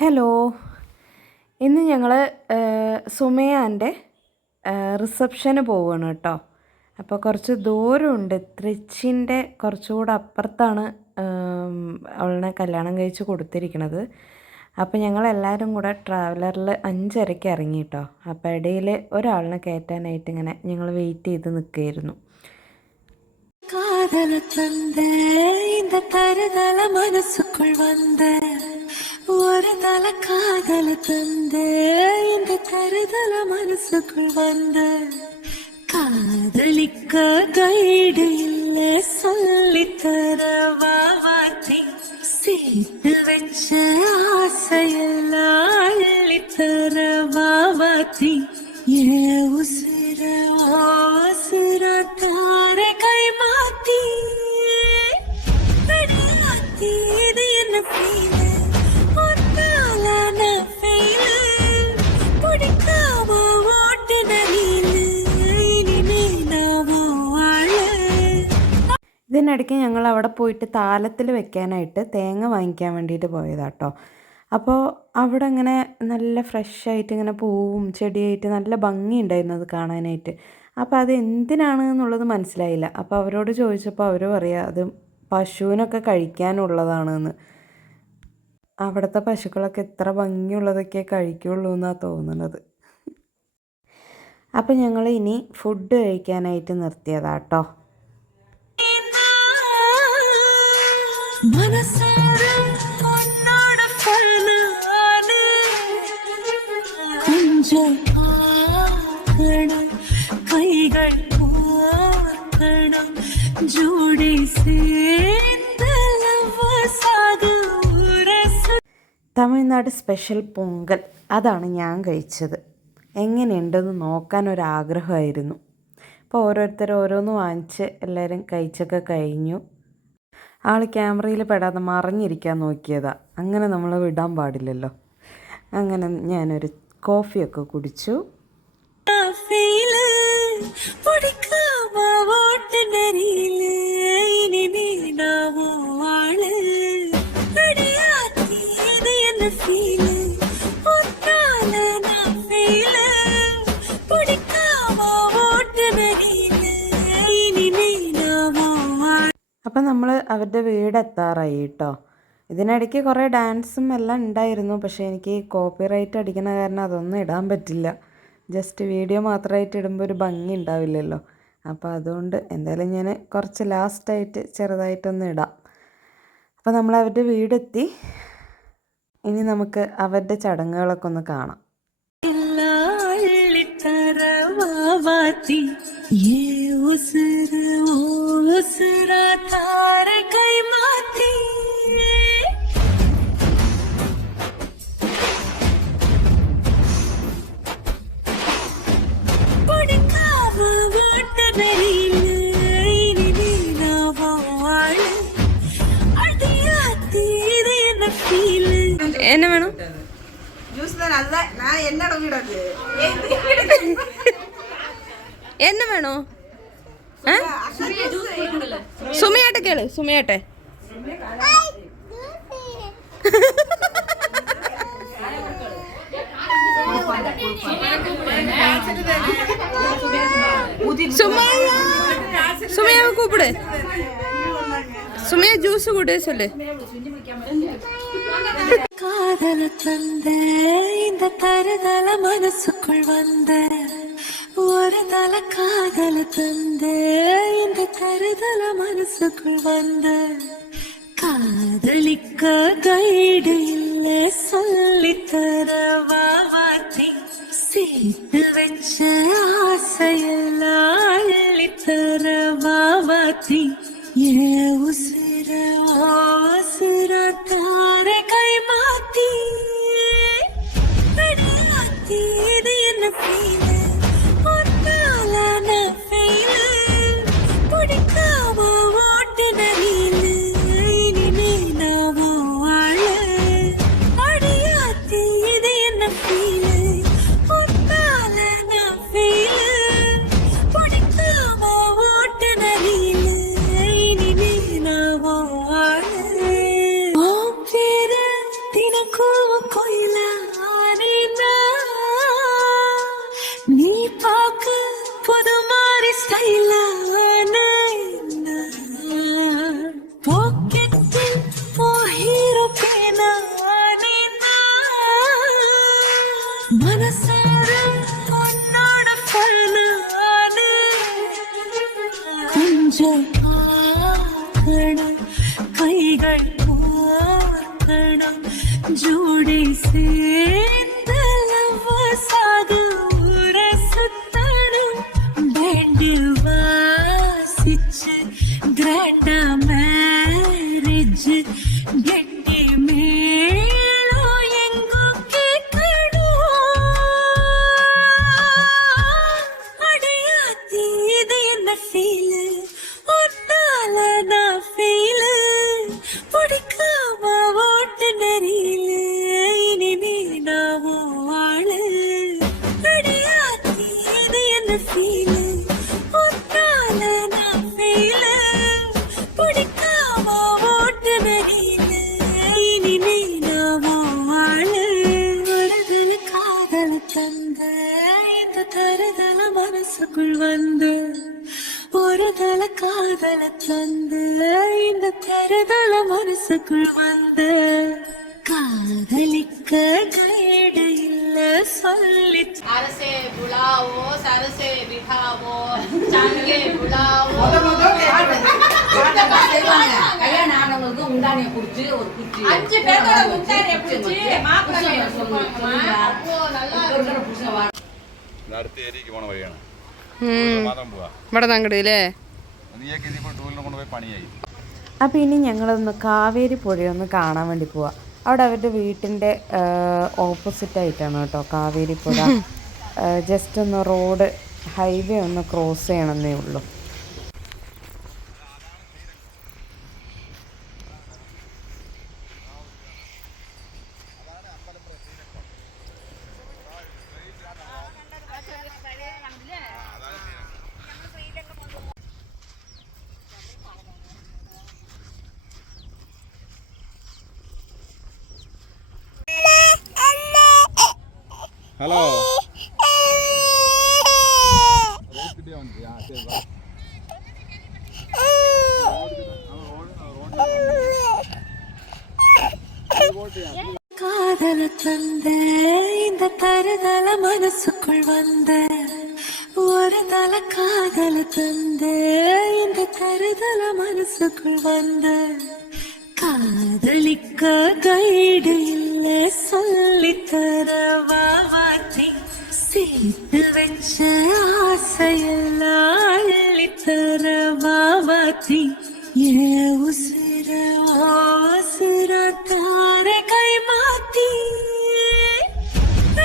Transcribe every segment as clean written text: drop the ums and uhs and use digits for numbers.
Hello, ഇന്ന് ഞങ്ങൾ സുമയാൻ്റെ റിസപ്ഷന് പോവുകയാണ് കേട്ടോ. അപ്പോൾ കുറച്ച് ദൂരമുണ്ട്, തൃച്ചിൻ്റെ കുറച്ചുകൂടെ അപ്പുറത്താണ് അവളെ കല്യാണം കഴിച്ച് കൊടുത്തിരിക്കുന്നത്. അപ്പോൾ ഞങ്ങളെല്ലാവരും കൂടെ ട്രാവലറിൽ 5:30 ഇറങ്ങി കേട്ടോ. അപ്പോൾ ഇടയിൽ ഒരാളിനെ കയറ്റാനായിട്ട് ഇങ്ങനെ ഞങ്ങൾ വെയിറ്റ് ചെയ്ത് നിൽക്കുകയായിരുന്നു. காதல தந்த இந்த தருதல மனசுக்குள் வந்த ஒரு தல காதல தந்த இந்த தருதல மனசுக்குள் வந்த காதலிக்க கைடு இல்ல சொல்லித்தர வாவாத்தி சேர்த்து வச்ச ஆசையெல்லாம் அள்ளித்தர வாவாத்தி ஏ உசிர உசிர தார கை மாத்தி விடாத்தி இது என்ன ஃபீல் ஒன்னாலான ஃபீல் பிடிக்காம ஓட்டுன நீலு இனிமே நாவோ வாழ. ഇതിനിടയ്ക്ക് ഞങ്ങൾ അവിടെ പോയിട്ട് താലത്തിൽ വെക്കാനായിട്ട് തേങ്ങ വാങ്ങിക്കാൻ വേണ്ടിയിട്ട് പോയതാട്ടോ. അപ്പോൾ അവിടെ ഇങ്ങനെ നല്ല ഫ്രഷായിട്ട് ഇങ്ങനെ പൂവും ചെടിയായിട്ട് നല്ല ഭംഗിയുണ്ടായിരുന്നു അത് കാണാനായിട്ട്. അപ്പോൾ അത് എന്തിനാണ് എന്നുള്ളത് മനസ്സിലായില്ല. അപ്പോൾ അവരോട് ചോദിച്ചപ്പോൾ അവർ പറയുക അത് പശുവിനൊക്കെ കഴിക്കാനുള്ളതാണെന്ന്. അവിടുത്തെ പശുക്കളൊക്കെ എത്ര ഭംഗിയുള്ളതൊക്കെ കഴിക്കുള്ളൂ എന്നാണ് തോന്നുന്നത്. അപ്പോൾ ഞങ്ങൾ ഇനി ഫുഡ് കഴിക്കാനായിട്ട് നിർത്തിയതാട്ടോ. கைகள் ஜோடி തമിഴ്നാട് സ്പെഷ്യൽ പൊങ്കൽ അതാണ് ഞാൻ കഴിച്ചത്. എങ്ങനെയുണ്ടെന്ന് നോക്കാൻ ഒരാഗ്രഹമായിരുന്നു. അപ്പോൾ ഓരോരുത്തർ ഓരോന്ന് വാങ്ങിച്ച് എല്ലാവരും കഴിച്ചൊക്കെ കഴിഞ്ഞു. ആൾ ക്യാമറയിൽ പെടാതെ മറിഞ്ഞിരിക്കാൻ നോക്കിയതാണ്. അങ്ങനെ നമ്മൾ വിടാൻ പാടില്ലല്ലോ. അങ്ങനെ ഞാനൊരു കോഫിയൊക്കെ കുടിച്ചു. അപ്പം നമ്മൾ അവരുടെ വീടെത്താറായി കേട്ടോ. ഇതിനിടയ്ക്ക് കുറേ ഡാൻസും എല്ലാം ഉണ്ടായിരുന്നു. പക്ഷേ എനിക്ക് കോപ്പിറൈറ്റ് അടിക്കുന്ന കാരണം അതൊന്നും ഇടാൻ പറ്റില്ല. ജസ്റ്റ് വീഡിയോ മാത്രമായിട്ട് ഇടുമ്പോൾ ഒരു ഭംഗി ഉണ്ടാവില്ലല്ലോ. അപ്പോൾ അതുകൊണ്ട് എന്തായാലും ഞാൻ കുറച്ച് ലാസ്റ്റായിട്ട് ചെറുതായിട്ടൊന്ന് ഇടാം. അപ്പോൾ നമ്മൾ അവരുടെ വീടെത്തി. ഇനി നമുക്ക് അവരുടെ ചടങ്ങുകളൊക്കെ ഒന്ന് കാണാം. என்ன வேணும்? என்ன வேணும்? சுமையாட்ட கேளு. சுமையாட்ட சுமையாவை கூப்பிடு. சுமையா ஜூஸ் கொடு சொல்லு. காதல தந்த இந்த தருதல மனசுக்குள் வந்த ஒரு தல காதல தந்த இந்த தருதல மனசுக்குள் வந்த காதலிக்க கைடு இல்ல சொல்லித்தர வாவாத்தி சேர்த்து வச்ச ஆசையெல்லாம் அள்ளித்தர வாவாத்தி ஏ உசிர உசிர தார கை மாத்தி விடாத்தி இது என்ன ஃபீல் ஒன்னாலான ஃபீல் பிடிக்காம ஓட்டுன நீலு இனிமே நாவோ வாழ. அடியாத்தி இது என்ன ஃபீல் ஒன்னாலான ஃபீல் பிடிக்காம ஓட்டுன நீலு இனிமே நாவோ கைகள் கோர்க்கணும் ஜோடி சேர்ந்து லவ்வசாக ஊர சுத்தணும் பேண்டு வாசிச்சு கிராண்டா மேரேஜ் கெட்டி மேளம் எங்கோ கேட்கணும் அடையாத்தி இது என்ன ஃபீலு ஒன்னால நான் ஃபீலு பிடிக்காம ஓட்டு நெறியில இனிமே நான் வாழு அடையாத்தி இது என்ன ஃபீலு ஒன்னால நான் ஃபீலு பிடிக்காம ஓட்டு நெறியில இனிமே நான் வாழு வருதல் காதல தந்த இந்த தருதல மனசுக்குள் வந்து ஒரு தல காதல தந்து இந்த தருதல மனசுக்குள் வந்து காதலிக்க கைடு இல்ல சொல்லி அரசே புலாவோ சரசே விடாவோ சாங்கே புலாவோ கல்யாணம் ஆனவங்களுக்கு உண்டானிய குடிச்சு ஒரு குச்சி 5 பேரோட முந்தானிய பிடிச்சி மாப்பிள்ளை அப்போ நல்லா അടുത്ത ഏരിയക്ക് പോണ വഴിയാണ് മാത്രം പോവാ വടനാങ്കടയിലേ നീയൊക്കെ ഇതിപ്പോൾ ടൂറിനെ കൊണ്ടുപോയി പണിയായി. അപ്പോൾ ഇനി ഞങ്ങളൊന്ന് കാവേരി പുഴയൊന്ന് കാണാൻ വേണ്ടി പോവാം. അവിടെ അവരുടെ വീട്ടിൻ്റെ ഓപ്പോസിറ്റായിട്ടാണ് കേട്ടോ കാവേരി പുഴ. ജസ്റ്റ് ഒന്ന് റോഡ് ഹൈവേ ഒന്ന് ക്രോസ് ചെയ്യണമെന്നേ ഉള്ളൂ. ഹലോ காதல தந்த இந்த தருதல மனசுக்குள் வந்த ஒரு தல காதல தந்த இந்த தருதல மனசுக்குள் வந்த காதலிக்க கைடு இல்ல சொல்லித்தர வாவாத்தி சேர்த்து வச்ச ஆசையெல்லாம் அள்ளித்தர வாவாத்தி ஏ உசிர தார கை மாத்தி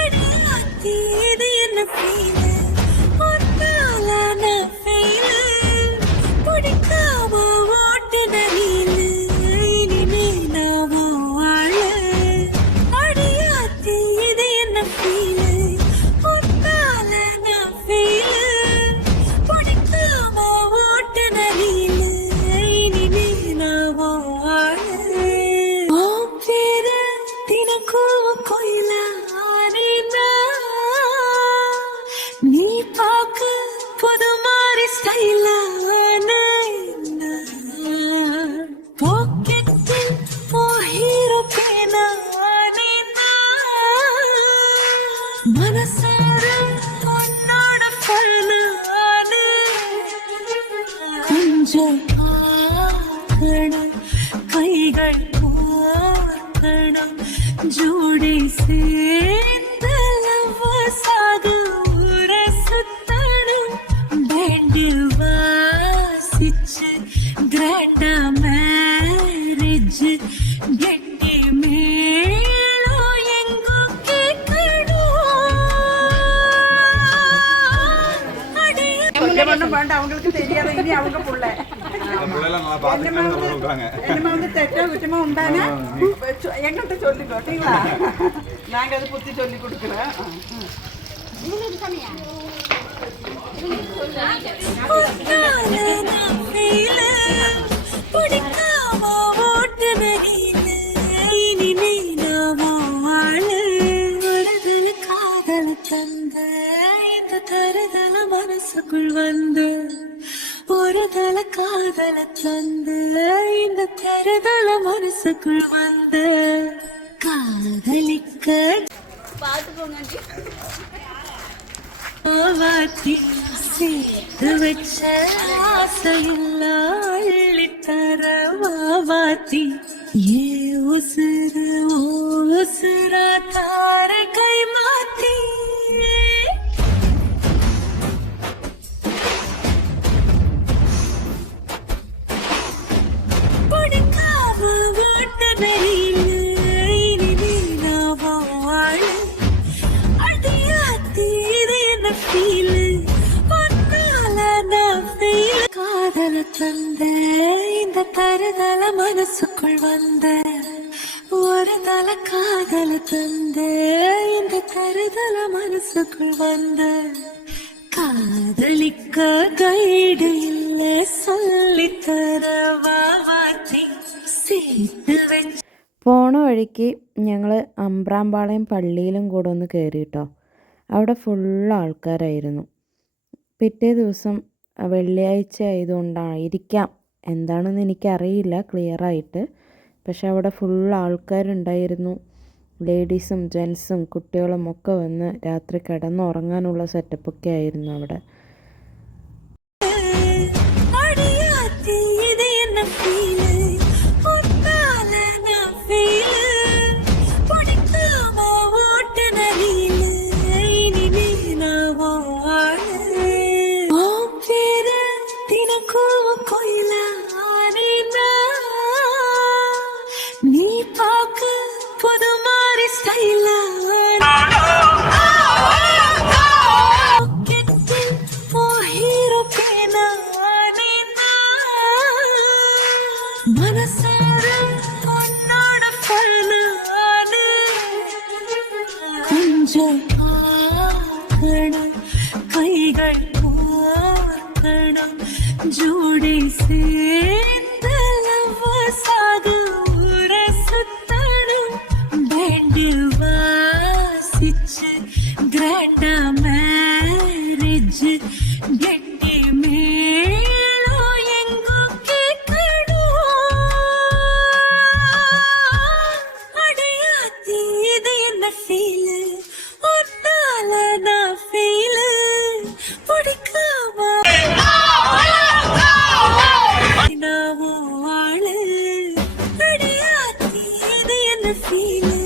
அடியாத்தி இது என்ன ஃபீலு ஒன்னால நான் ஃபீலு பிடிக்காம ஓட்டு நெறியில இனிமே நான் வாழ அடியாத்தி இது என்ன ஃபீலு ஒன்னால நான் ஃபீலு பிடிக்காம ஓட்டு நெறியில இனிமே நான் வாழ பேர தினக்கும் கோயில நீ பார்க்க புது மாதிரி ஸ்டைல பாக்கெட்டில் ஹீரோ பேனா மனசார உன்னோட ஃபேனானு கொஞ்சம் பார்க்கணும் கைகள் கோர்க்கணும் ஜோடி சேர்ந்து லவ்வசாக ஊர சுத்தணும் பேண்டு வாசிச்சு கிராண்டா மேரேஜ் கெட்டி மேளம் எங்கோ கேட்கணும் ஒன்றும் வேண்டாம், அவங்களுக்கு தெரியாத இனி அவங்க புள்ள பிள்ளைலாம் நல்லா பார்த்துக்கிட்டு சொல்றாங்க. என்னமா வந்து தெற்ற குற்றமா உண்டானா எங்கிட்ட சொல்லிக்கோ சரிங்களா, நாங்க அதை புத்தி சொல்லி கொடுக்குறோம். பிடிக்காம ஓட்டு நெறியில இனிமே நான் வாழ வருதல் காதல தந்த இந்த தருதல மனசுக்குள் வந்து ஒரு தல காதல தந்து இந்த தருதல மனசுக்குள் வந்து காதலிக்க வாத்தி சேர்த்து வச்ச ஆசையெல்லாம் அள்ளித்தர வாவா மாத்தி ஏ உசுறு ஓ உசுரா தார கை மாத்தி பிடிக்காம ஓட்ட வெளியில இனி நீனாவா வாழ அடியாத்தி இது என்ன ஃபீலு ஒன்னால நான் ஃபீல் காதல தந்த இந்த தருதல மனசுக்குள் வந்த ஒரு தல காதல தந்த இந்த தருதல மனசுக்குள் வந்த காதலிக்க கைடு இல்ல சொல்லித்தர வார்த்தை சேர்த்து வச்சு പോണ വഴിക്ക് ഞങ്ങൾ അമ്പ്രാമ്പാളയം പള്ളിയിലും കൂടെ ഒന്ന് കയറി കേട്ടോ. അവിടെ ഫുൾ ആൾക്കാരായിരുന്നു. പിറ്റേ ദിവസം വെള്ളിയാഴ്ച ആയതുകൊണ്ടായിരിക്കാം, എന്താണെന്ന് എനിക്കറിയില്ല ക്ലിയറായിട്ട്. പക്ഷെ അവിടെ ഫുൾ ആൾക്കാരുണ്ടായിരുന്നു. ലേഡീസും ജെൻസും കുട്ടികളും ഒക്കെ വന്ന് രാത്രി കിടന്നുറങ്ങാനുള്ള സെറ്റപ്പൊക്കെ ആയിരുന്നു അവിടെ. அடியாத்தி இது என்ன ஃபீலு ஒன்னால நான் ஃபீலு பிடிக்காம ஓட்டு நதியில இனி நீனாவா வாழ உன் பேரு தினக்கும் கோயிலா நீ பார்க்க புது மாதிரி ஸ்டைலா மனசார உன்னோட ஃபேனானு கொஞ்சம் பார்க்கணும் கைகள் பார்க்கணும் ஜோடி சேர்ந்து லவ்வசாக ஊர சுத்தணும் பேண்டு வாசிச்சு கிராண்டா மேரேஜ் கெட்டி மேளம் எங்கோ கேட்கணும் அடியாத்தி இது என்ன ஃபீலு ஒன்னால நான் ஃபீலு பிடிக்காம நான் வாழ அடியாத்தி இது என்ன ஃபீலு